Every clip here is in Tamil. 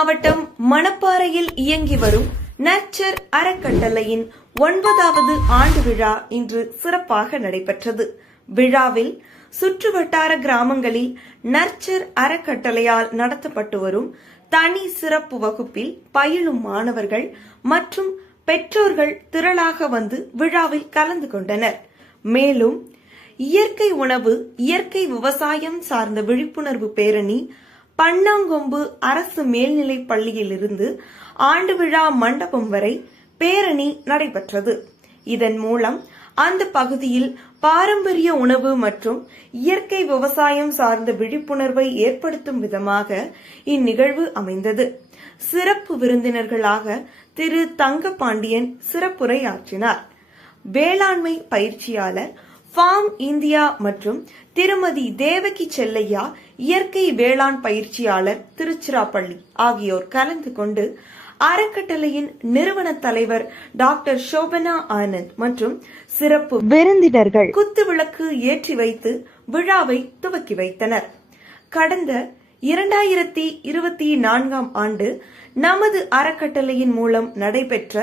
மாவட்டம் மணப்பாறையில் இயங்கி வரும் நர்ச்சர் அறக்கட்டளையின் ஒன்பதாவது ஆண்டு விழா இன்று சிறப்பாக நடைபெற்றது. விழாவில் சுற்றுவட்டார கிராமங்களில் நர்ச்சர் அறக்கட்டளையால் நடத்தப்பட்டு வரும் தனி சிறப்பு வகுப்பில் பயிலும் மாணவர்கள் மற்றும் பெற்றோர்கள் திரளாக வந்து விழாவில் கலந்து கொண்டனர். மேலும் இயற்கை உணவு இயற்கை விவசாயம் சார்ந்த விழிப்புணர்வு பேரணி பன்னாங்கொம்பு அரசு மேல்நிலைப் பள்ளியிலிருந்து ஆண்டு விழா மண்டபம் வரை பேரணி நடைபெற்றது. இதன் மூலம் அந்த பகுதியில் பாரம்பரிய உணவு மற்றும் இயற்கை விவசாயம் சார்ந்த விழிப்புணர்வை ஏற்படுத்தும் விதமாக இந்நிகழ்வு அமைந்தது. சிறப்பு விருந்தினர்களாக திரு தங்கபாண்டியன் சிறப்புரையாற்றினார். வேளாண்மை பயிற்சியாளர் ஃபார்ம் இந்தியா மற்றும் திருமதி தேவகி செல்லையா இயற்கை வேளாண் பயிற்சியாளர் திருச்சிராப்பள்ளி ஆகியோர் கலந்து கொண்டு அறக்கட்டளையின் நிறுவன தலைவர் டாக்டர் சோபனா ஆனந்த் மற்றும் சிறப்பு விருந்தினர்கள் குத்துவிளக்கு ஏற்றி வைத்து விழாவை துவக்கி வைத்தனர். கடந்த இரண்டாயிரத்தி இருபத்தி நான்காம் ஆண்டு நமது அறக்கட்டளையின் மூலம் நடைபெற்ற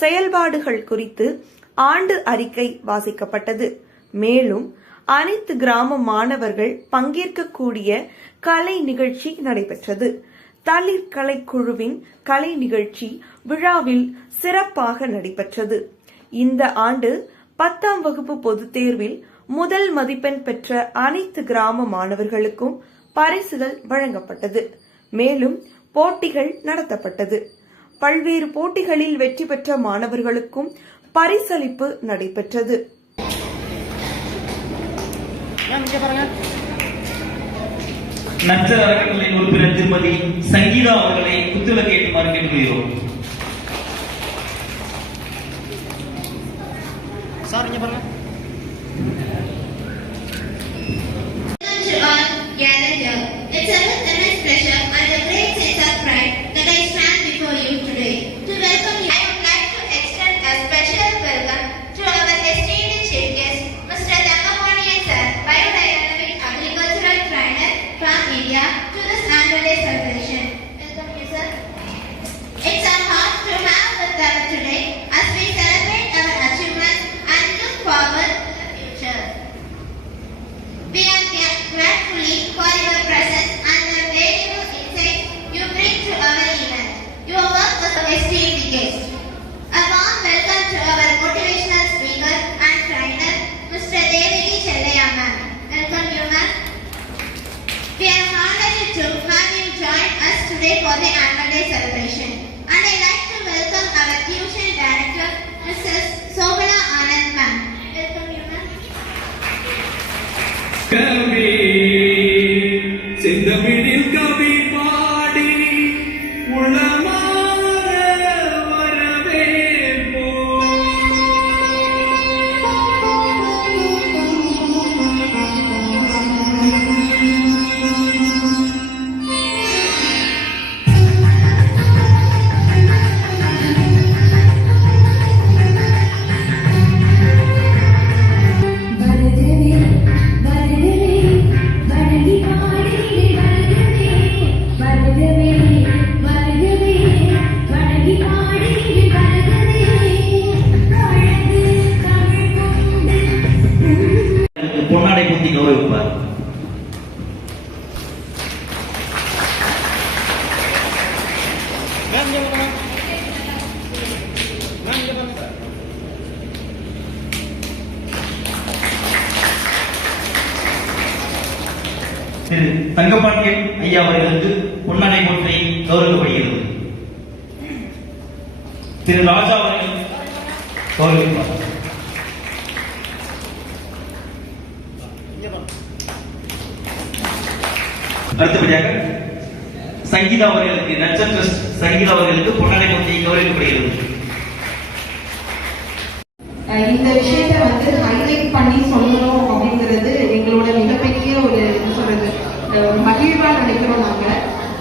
செயல்பாடுகள் குறித்து ஆண்டு அறிக்கை வாசிக்கப்பட்டது. மேலும் அனைத்து கிராம மாணவர்கள் பங்கேற்கக்கூடிய கலை நிகழ்ச்சி நடைபெற்றது. தளிர் கலைக்குழுவின் கலை நிகழ்ச்சி விழாவில் சிறப்பாக நடைபெற்றது. இந்த ஆண்டு பத்தாம் வகுப்பு பொதுத் தேர்வில் முதல் மதிப்பெண் பெற்ற அனைத்து கிராம மாணவர்களுக்கும் பரிசுகள் வழங்கப்பட்டது. மேலும் போட்டிகள் நடத்தப்பட்டது. பல்வேறு போட்டிகளில் வெற்றி பெற்ற மாணவர்களுக்கும் பரிசளிப்பு நடைபெற்றது. நச்சர் அறக்கட்டளை உறுப்பினர் திருமதி சங்கீதா அவர்களை குத்துவிளக்கு கேட்டுக்கொள்கிறோம். Today for the annual day celebration. And I'd like to welcome our tuition director, Mrs. Sobana Anand ma'am. Welcome you ma'am. திரு தங்கப்பாண்டியன் ஐயா அவர்களுக்கு பொன்னணை போற்றி கௌரவப்படுகிறது. திரு ராஜா அவர்கள் கௌரவிப்பார் அடுத்தபடியாக சங்கீதா அவர்களுக்கு நட்சத்திர சங்கீதா அவர்களுக்கு பொன்னாடை போற்றி கௌரவிக்கப்படுகிறது. இந்த விஷயத்தை வந்து ஹைலைட் பண்ணி சொல்லணும் அப்படிங்கிறது எங்களோட மிகப்பெரிய ஒரு என்ன சொல்றது அஹ் மகிழ்வா நினைக்கிறோம் நாங்க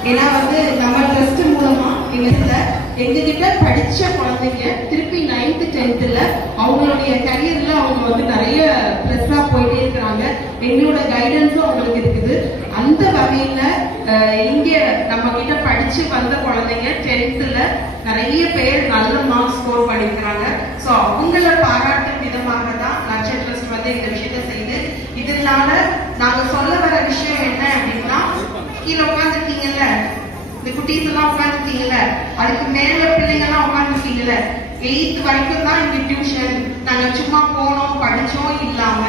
ஏன்னா வந்து நம்ம ட்ரஸ்ட் மூலமா எங்க எங்ககிட்ட படிச்ச குழந்தைங்க திருப்பி நைன்த் டென்த்ல அவங்களுடைய கரியர்ல அவங்க வந்து நிறைய ப்ளஸ்ஸா போயிட்டே இருக்கிறாங்க எங்களோட கைடன்ஸும் அவங்களுக்கு இருக்குது அந்த வகையில அஹ், இங்க நம்ம கிட்ட படிச்சு வந்த குழந்தைங்க டென்த்ல நிறைய பேர் நல்ல மார்க்ஸ் ஸ்கோர் பண்ணியிருக்கிறாங்க ஸோ அவங்கள பாராட்டும் விதமாக தான் நர்ச்சர் ட்ரஸ்ட் வந்து இந்த விஷயத்த செய்து இதனால நாங்க சொல்ல வர விஷயம் என்ன அப்படின்னா கீழே உட்காந்துருக்கீங்கல்ல இந்த குட்டீஸ் எல்லாம் உட்காந்துருக்கீங்கல்ல அதுக்கு மேல பிள்ளைங்க எல்லாம் உட்காந்துருக்கீங்கல்ல எயித் வரைக்கும் தான் இங்க டியூஷன் நாங்க சும்மா போனோம் படிச்சோம் இல்லாம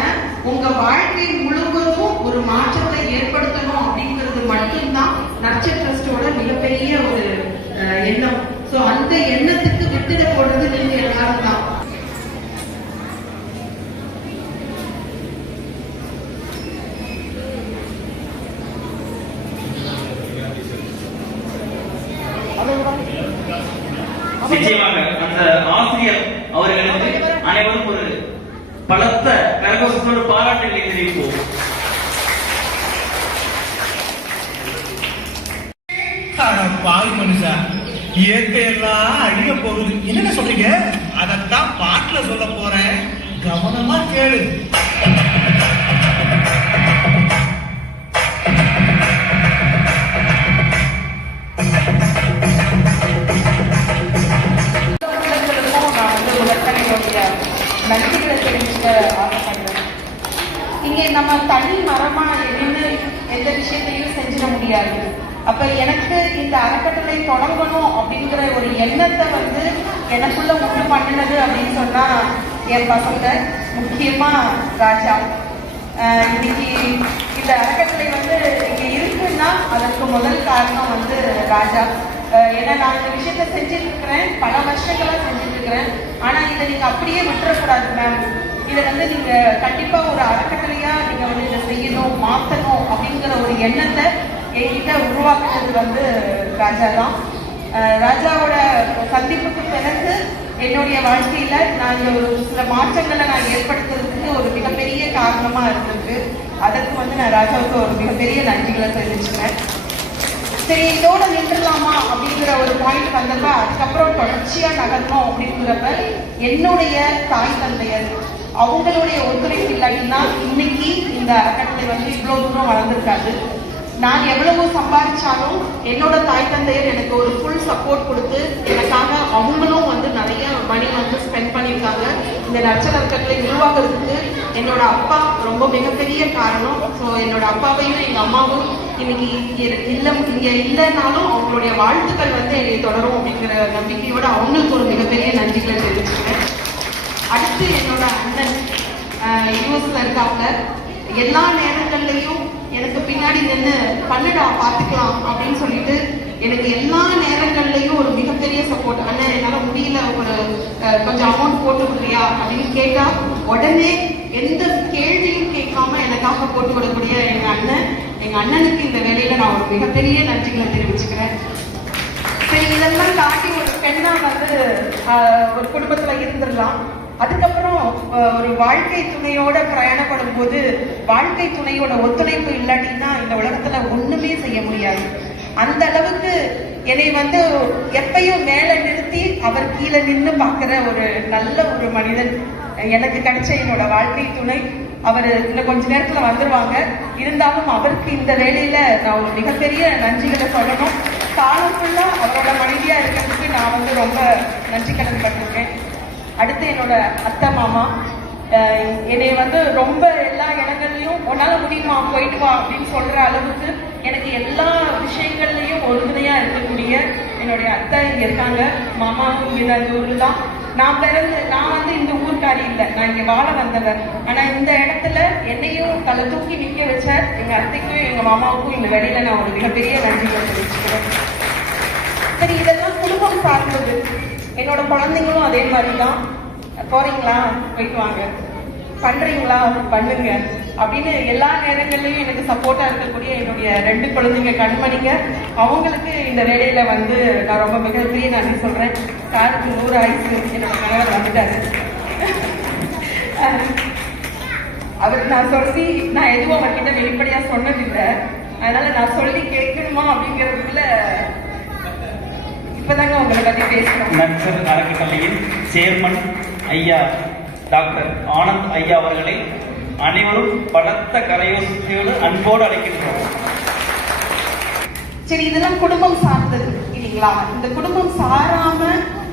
உங்க வாழ்க்கை முழுவதும் ஒரு மாற்றத்தை ஏற்படுத்தணும் அப்படின்னு மட்டும்தான் நட்சத்திரஸ்டோட மிகப்பெரிய ஒரு எண்ணம். சோ அந்த எண்ணத்துக்கு விட்டுட போடுறது நீங்க எல்லாரும் தான் நிச்சயமாக அந்த ஆசிரியர் அவர்களுக்கு அனைவரும் ஒரு பலத்த கரகோஷத்தோடு பாராட்டுகளை தெரிவிப்போம் அட பாவி மனுஷா. இயற்கையெல்லாம் அழிய போகுது. என்னங்க சொல்றீங்க? அதத்தான் பாட்டுல சொல்ல போறேன். கவனமா கேளு. நான் வந்து இங்கே நம்ம தனி மரமா நின்று எந்த விஷயத்தையும் செஞ்சிட முடியாது. அப்ப எனக்கு இந்த அறக்கட்டளை தொடங்கணும் அப்படிங்கிற ஒரு எண்ணத்தை வந்து எனக்குள்ள உண்டு பண்ணினது அப்படின்னு சொன்னா என் பசங்க முக்கியமா ராஜா. இன்னைக்கு இந்த அறக்கட்டளை வந்து இங்க இருக்குன்னா அதற்கு முதல் காரணம் வந்து ராஜா. ஏன்னா நான் இந்த விஷயத்த செஞ்சுட்டு இருக்கிறேன் பல வருஷங்களா செஞ்சுட்டு இருக்கிறேன். ஆனா இதை நீங்க அப்படியே விட்டுறக்கூடாது மேம் இதை வந்து நீங்க கண்டிப்பா ஒரு அறக்கட்டளையா நீங்க வந்து இதை செய்யணும் மாத்தணும் அப்படிங்கிற ஒரு எண்ணத்தை என்கிட்ட உருவாக்குறது வந்து ராஜா தான் ராஜாவோட சந்திப்புக்கு பிறகு என்னுடைய வாழ்க்கையில நான் இந்த ஒரு சில மாற்றங்களை நான் ஏற்படுத்துறதுக்கு ஒரு மிகப்பெரிய காரணமா இருந்திருக்கு. அதற்கு வந்து நான் ராஜாவுக்கு ஒரு மிகப்பெரிய நன்றிகளை தெரிவிச்சுக்கிறேன். சரி இதோட நின்றுலாமா அப்படிங்கிற ஒரு பாயிண்ட் வந்தப்ப அதுக்கப்புறம் தொடர்ச்சியா நகரணும் அப்படிங்கிறப்ப என்னுடைய தாய் தந்தையர் அவங்களுடைய ஒத்துழைப்பு இல்லாட்டின்னா இன்னைக்கு இந்த அறக்கட்டளை வந்து இவ்வளவு தூரம் வளர்ந்துருக்காது நான் எவ்வளவு சம்பாதிச்சாலும் என்னோட தாய் தந்தையர் எனக்கு ஒரு ஃபுல் சப்போர்ட் கொடுத்து எனக்காக அவங்களும் வந்து நிறைய மணி வந்து ஸ்பெண்ட் பண்ணியிருக்காங்க. இந்த நர்ச்சர் உருவாக்குறதுக்கு என்னோட அப்பா ரொம்ப மிகப்பெரிய காரணம். ஸோ என்னோட அப்பாவையும் எங்கள் அம்மாவும் இன்னைக்கு இங்கே இல்லை இங்கே இல்லைனாலும் அவங்களுடைய வாழ்த்துக்கள் வந்து என்னை தொடரும் அப்படிங்கிற நம்பிக்கையோட அவங்களுக்கு ஒரு மிகப்பெரிய நன்றிகளை தெரிவிச்சுக்கிறேன். அடுத்து என்னோட அண்ணன் யூஎஸ்ல இருக்காங்க. எல்லா நேரங்கள்லையும் எனக்கு பின்னாடி நின்று பண்ணுடா பார்த்துக்கலாம் அப்படின்னு சொல்லிட்டு எனக்கு எல்லா நேரங்கள்லையும் ஒரு மிகப்பெரிய சப்போர்ட் அண்ணன் என்னால் முடியல ஒரு கொஞ்சம் அமௌண்ட் போட்டு விடுறியா அப்படின்னு கேட்டா உடனே எந்த கேள்வியும் கேட்காம எனக்காக போட்டு விடக்கூடிய எங்க அண்ணன். எங்க அண்ணனுக்கு இந்த வேலையில நான் ஒரு மிகப்பெரிய நன்றிகளை தெரிவிச்சுக்கிறேன். சரி இதெல்லாம் தாண்டி ஒரு பெண்ணா வந்து ஒரு குடும்பத்துல இருந்துடலாம் அதுக்கப்புறம் ஒரு வாழ்க்கை துணையோட பிரயாணப்படும் போது வாழ்க்கை துணையோட ஒத்துழைப்பு இல்லாட்டினா இந்த உலகத்துல ஒண்ணுமே செய்ய முடியாது. அந்த அளவுக்கு என்னை வந்து எப்பயும் மேல நிறுத்தி அவர் கீழே நின்று பார்க்கிற ஒரு நல்ல ஒரு மனிதன் எனக்கு கிடைச்ச என்னோட வாழ்க்கை துணை. அவர் இன்னும் கொஞ்ச நேரத்துல வந்துருவாங்க. இருந்தாலும் அவருக்கு இந்த வேலையில நான் ஒரு மிகப்பெரிய நன்றிகளை சொல்லணும். காலம் ஃபுல்லா அவரோட மனைவியா இருக்கிறதுக்கு நான் வந்து ரொம்ப நன்றி கடன் பட்டிருக்கேன். அடுத்து என்னோட அத்தை மாமா. என்னை வந்து ரொம்ப எல்லா இடங்கள்லையும் உன்னால முடியுமா? போயிட்டு வா அப்படின்னு சொல்ற அளவுக்கு எனக்கு எல்லா விஷயங்கள்லையும் ஒருதுணையா இருக்கக்கூடிய என்னுடைய அத்தை இங்க இருக்காங்க. மாமாவும் இங்க தான் இந்த ஊர்ல தான். நான் பிறந்து நான் வந்து இந்த ஊருக்காரி இல்லை. நான் இங்க வாழ வந்தவர் ஆனா இந்த இடத்துல என்னையும் தலை தூக்கி நிக்க வச்ச எங்க அத்தைக்கும் எங்க மாமாவுக்கும் இந்த வேலையில நான் ஒரு மிகப்பெரிய நன்றிகளை தெரிவிச்சுக்கிறேன். சரி இதெல்லாம் குடும்பம் சார்ந்தது. என்னோட குழந்தைங்களும் அதே மாதிரி தான் போறீங்களா? போயிட்டு வாங்க. பண்றீங்களா? பண்ணுங்க. அப்படின்னு எல்லா நேரங்களிலும் எனக்கு சப்போர்ட்டா இருக்கக்கூடிய என்னுடைய ரெண்டு குழந்தைங்க கண்மணிங்க அவங்களுக்கு இந்த வேலையில வந்து நான் ரொம்ப மிகப்பெரிய நன்றி சொல்றேன். சாருக்கு நூறு ஆயிடுச்சு. என்னோட கணவர் வந்துட்டாரு. அவர் நான் சொல்லி நான் எதுவும் அவர்கிட்ட வெளிப்படையா சொன்னதில்லை. அதனால நான் சொல்லி கேட்கணுமா அப்படிங்கிறதுல இப்பதாங்க உங்களை பத்தி பேசுறோம் நக்சல் அறக்கட்டளையின் சேர்மன் ஐயா டாக்டர் ஆனந்த் ஐயா அவர்களை அனைவரும் பலத்த கரையோசையோடு அன்போடு அழைக்கின்றோம். சரி இதெல்லாம் குடும்பம் சார்ந்தது இல்லைங்களா? இந்த குடும்பம் சாராம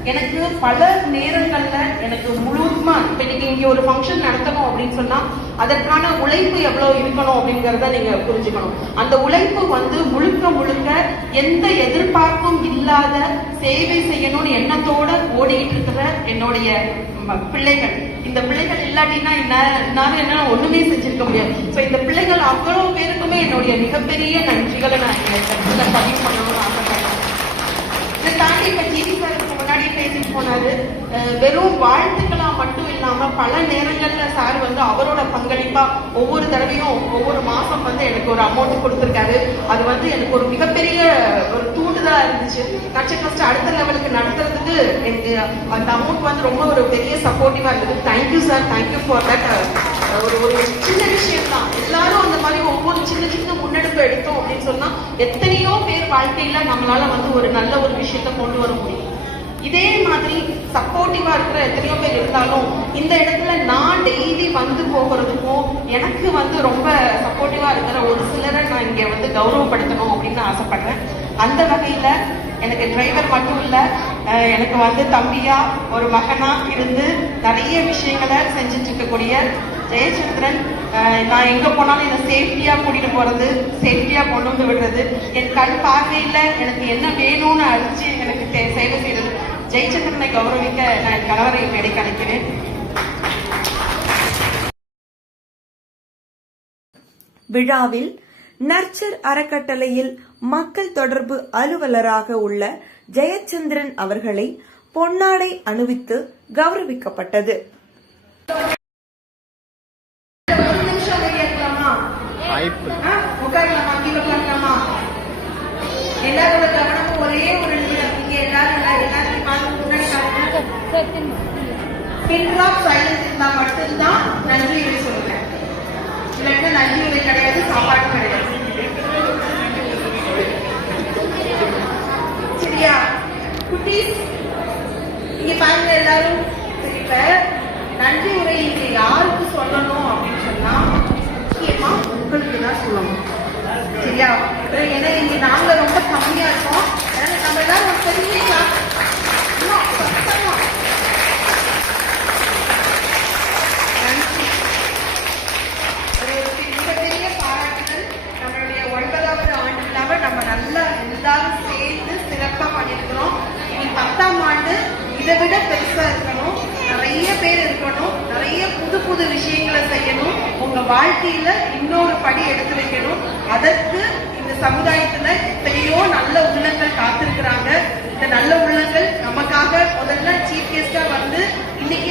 எனக்கு பல நேரங்கள்ல எனக்கு முழுமா இப்ப இன்னைக்கு இங்க ஒரு ஃபங்க்ஷன் நடத்தணும் அப்படின்னு சொன்னா அதற்கான உழைப்பு எவ்வளவு இருக்கணும் அப்படிங்கறத நீங்க புரிஞ்சுக்கணும். அந்த உழைப்பு வந்து முழுக்க முழுக்க எந்த எதிர்பார்ப்பும் இல்லாத சேவை செய்யணும்னு எண்ணத்தோட ஓடிட்டு இருக்கிற என்னுடைய பிள்ளைகள். இந்த பிள்ளைகள் இல்லாட்டின்னா என்ன? என்ன ஒண்ணுமே செஞ்சிருக்க முடியாது. சோ இந்த பிள்ளைகள் அவ்வளவு பேருக்குமே என்னுடைய மிகப்பெரிய நன்றிகளை நான் பதிவு பண்ணணும்னு ஆசைப்படுறேன். இதை தாண்டி பற்றி பேசிட்டு போனாரு. வெறும் வாழ்த்துக்களா மட்டும் இல்லாம பல நேரங்கள்ல சார் வந்து அவரோட பங்களிப்பா ஒவ்வொரு தடவையும் ஒவ்வொரு மாசம் வந்து எனக்கு ஒரு அமௌண்ட் கொடுத்துருக்காரு. அது வந்து எனக்கு ஒரு மிகப்பெரிய ஒரு தூண்டுதலா இருந்துச்சு. நட்ச ஃபர்ஸ்ட் அடுத்த லெவலுக்கு நடத்துறதுக்கு எனக்கு அந்த அமௌண்ட் வந்து ரொம்ப ஒரு பெரிய சப்போர்ட்டிவா இருந்தது. Thank you sir thank you for that ஒரு ஒரு சின்ன விஷயம் தான். எல்லாரும் அந்த மாதிரி ஒவ்வொரு சின்ன சின்ன முன்னெடுப்பு எடுத்தோம் அப்படின்னு சொன்னா எத்தனையோ பேர் வாழ்க்கையில நம்மளால வந்து ஒரு நல்ல ஒரு விஷயத்த கொண்டு வர முடியும். இதே மாதிரி சப்போர்ட்டிவா இருக்கிற எத்தனையோ பேர் இருந்தாலும் இந்த இடத்துல நான் டெய்லி வந்து போகிறதுக்கும் எனக்கு வந்து ரொம்ப சப்போர்ட்டிவா இருக்கிற ஒரு சிலரை நான் இங்க வந்து கௌரவப்படுத்தணும் அப்படின்னு ஆசைப்படுறேன். அந்த வகையில எனக்கு டிரைவர் மட்டும் இல்ல எனக்கு வந்து தம்பியா ஒரு மகனா இருந்து நிறைய விஷயங்களை செஞ்சுட்டு இருக்கக்கூடிய ஜெயச்சந்திரன் நான் எங்க போனாலும் என்னை சேஃப்டியா கூட்டிட்டு போறது சேஃப்டியா கொண்டு வந்து விடுறது. என் கண் பார்வையில எனக்கு என்ன வேணும்னு அடிச்சு எனக்கு தே- சேவை செய்யறது ஜெயச்சந்திரனை கௌரவிக்க நான் கணவரை மேடைக்கு அழைக்கிறேன். விழாவில் நர்ச்சர் அறக்கட்டளையில் மக்கள் தொடர்பு அலுவலராக உள்ள ஜெயச்சந்திரன் அவர்களை பொன்னாடை அணிவித்து கௌரவிக்கப்பட்டது. இல்லைன்னா நன்றி உரை கிடையாது சாப்பாடு இதை விட பெருசா இருக்கணும். நிறைய பேர் இருக்கணும். நிறைய புது புது விஷயங்களை செய்யணும். உங்க வாழ்க்கையில இன்னொரு படி எடுத்து வைக்கணும். அதற்கு இந்த சமுதாயத்துல எத்தனையோ நல்ல உள்ளங்கள் காத்திருக்கிறாங்க. இந்த நல்ல உள்ளங்கள் நமக்காக முதல்ல சீஃப் கெஸ்டா வந்து இன்னைக்கு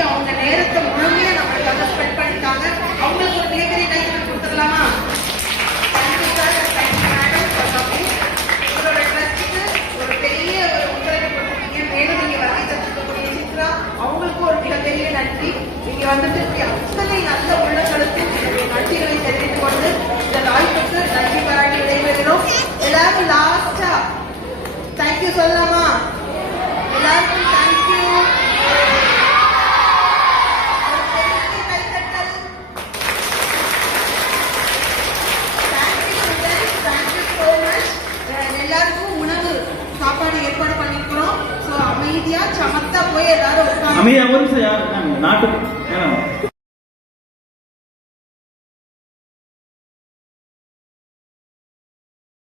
en.